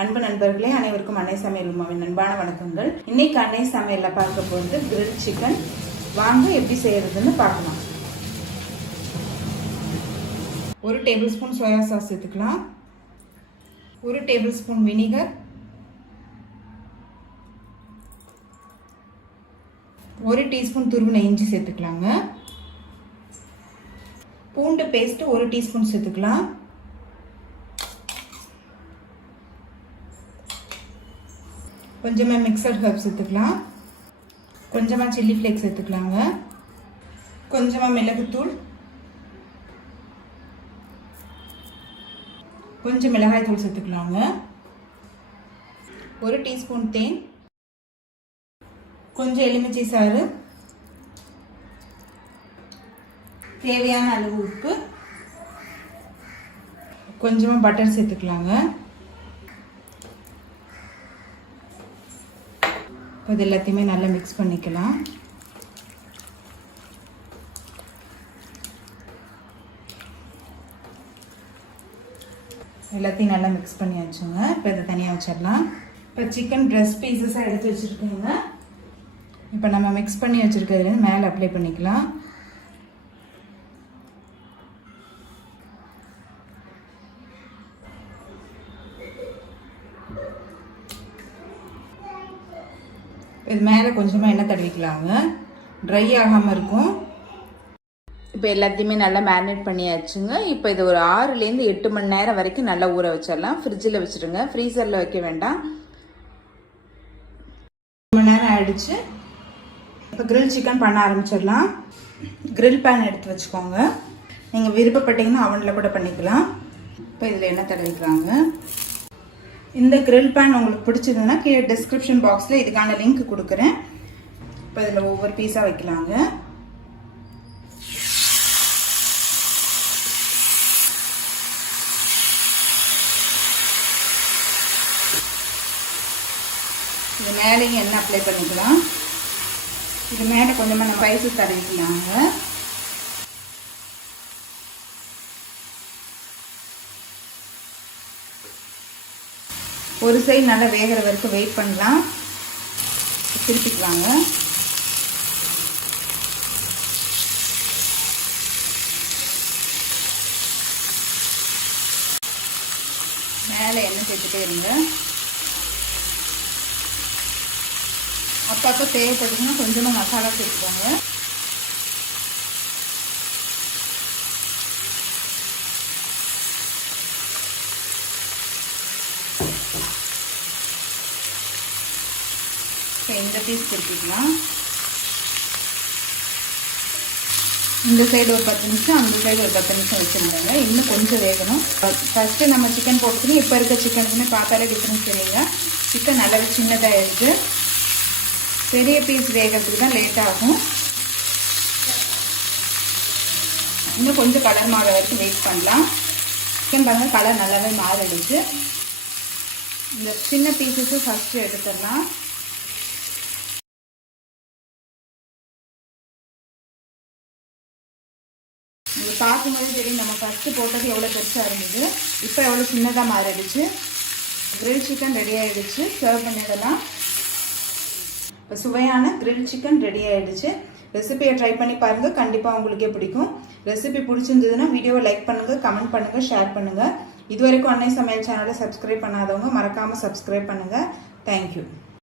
அன்பு நண்பர்களே, அனைவருக்கும் அன்னை சமையல் உமாவின் அன்பான வணக்கங்கள். இன்னைக்கு அன்னை சமையல்ல பார்க்க போகிறது கிரில் சிக்கன். வாங்க எப்படி செய்யறதுன்னு பார்க்கலாம். 1 டேபிள் ஸ்பூன் சோயா சாஸ் சேர்த்துக்கலாம். 1 டேபிள் ஸ்பூன் வினிகர், 1 டீஸ்பூன் துருவின இஞ்சி சேர்த்துக்கலாங்க. பூண்டு பேஸ்ட் 1 டீஸ்பூன் சேர்த்துக்கலாம். கொஞ்சமா மிக்சட் ஹர்ப்ஸ் சேர்த்துக்கலாம். கொஞ்சமா சில்லி ஃப்ளேக்ஸ் சேர்த்துக்கலாங்க. கொஞ்சமா மிளகுத்தூள், கொஞ்சம் மிளகாய் தூள் சேர்த்துக்கலாங்க. 1 டீஸ்பூன் தேன், கொஞ்சம் எலுமிச்சை சாறு, தேவையான அளவு உப்பு, கொஞ்சமா பட்டர் சேர்த்துக்கலாங்க. இது எல்லாத்தையுமே நல்லா மிக்ஸ் பண்ணிக்கலாம். எல்லாத்தையும் நல்லா மிக்ஸ் பண்ணியாச்சுங்க. இப்போ இதை தனியாக வச்சிடலாம். இப்போ சிக்கன் பிரெஸ்ட் பீசஸாக எடுத்து வச்சுருக்கோங்க. இப்போ நம்ம மிக்ஸ் பண்ணி வச்சுருக்கிறதுலேருந்து மேலே அப்ளை பண்ணிக்கலாம். இது மேலே கொஞ்சமாக எண்ணெய் தடவிக்கலாங்க, ட்ரை ஆகாமல் இருக்கும். இப்போ எல்லாத்தையுமே நல்லா மேரினேட் பண்ணியாச்சுங்க. இப்போ இது ஒரு 6லேருந்து 8 மணி நேரம் வரைக்கும் நல்லா ஊற வச்சிடலாம். ஃப்ரிட்ஜில் வச்சுருங்க, ஃப்ரீசரில் வைக்க வேண்டாம். 1 மணி நேரம் ஆயிடுச்சு. இப்போ கிரில் சிக்கன் பண்ண ஆரம்பிச்சிடலாம். கிரில் பேன் எடுத்து வச்சுக்கோங்க. நீங்கள் விருப்பப்பட்டீங்கன்னா அவனில் கூட பண்ணிக்கலாம். இப்போ இதில் எண்ணெய் தடவிக்கலாங்க. இந்த கிரில் பேன் உங்களுக்கு பிடிச்சதுன்னா கீழே டிஸ்கிரிப்ஷன் பாக்ஸில் இதுக்கான லிங்க் கொடுக்குறேன். இப்போ இதில் ஒவ்வொரு பீஸாக வைக்கலாங்க. இது மேலேயும் எண்ணெய் அப்ளை பண்ணிக்கலாம். இது மேலே கொஞ்சமாக நம்ம ஸ்பைசஸ் தடவிக்கலாங்க. ஒரு சைடு நல்லா வேகிற வரைக்கும் வெயிட் பண்ணலாம். திருப்பிக்கலாங்க. மேலே எண்ணெய் சேர்த்துட்டே இருங்க. அப்பப்போ தேவைப்படுதுன்னா கொஞ்சமாக மசாலா சேர்த்துக்கோங்க. இந்த பீஸ் திருப்பிக்கலாம். இந்த சைடு ஒரு 10 நிமிஷம், அந்த சைடு ஒரு 10 நிமிஷம் வச்சுருந்தாங்க. இன்னும் கொஞ்சம் வேகணும். ஃபஸ்ட்டு நம்ம சிக்கன் போட்டுக்கணும். இப்போ இருக்க சிக்கனுக்குமே பார்த்தாலே டிஃப்ரென்ஸ் தெரியுங்க. சிக்கன் நல்லாவே சின்னதாக இருக்குது. பெரிய பீஸ் வேகிறதுக்கு தான் லேட் ஆகும். இன்னும் கொஞ்சம் கலர் மாற வரைக்கும் வெயிட் பண்ணலாம். சிக்கன் பாருங்கள், கலர் நல்லாவே மாறிடுச்சு. இந்த சின்ன பீஸஸும் ஃபஸ்ட்டு எடுத்துடலாம். இது பார்க்கும்போது தெரியும் நம்ம ஃபஸ்ட்டு போட்டது எவ்வளோ பெருசாக இருந்தது, இப்போ எவ்வளோ சின்னதாக மாறிடுச்சு. கிரில் சிக்கன் ரெடி ஆகிடுச்சு. சர்வ் பண்ணிடலாம். இப்போ சுவையான கிரில் சிக்கன் ரெடி ஆகிடுச்சு. ரெசிபியை ட்ரை பண்ணி பாருங்கள், கண்டிப்பாக உங்களுக்கே பிடிக்கும். ரெசிபி பிடிச்சிருந்ததுன்னா வீடியோவை லைக் பண்ணுங்கள், கமெண்ட் பண்ணுங்கள், ஷேர் பண்ணுங்கள். இது வரைக்கும் அன்னை சமையல் சேனலை சப்ஸ்கிரைப் பண்ணாதவங்க மறக்காமல் சப்ஸ்கிரைப் பண்ணுங்கள். தேங்க்யூ.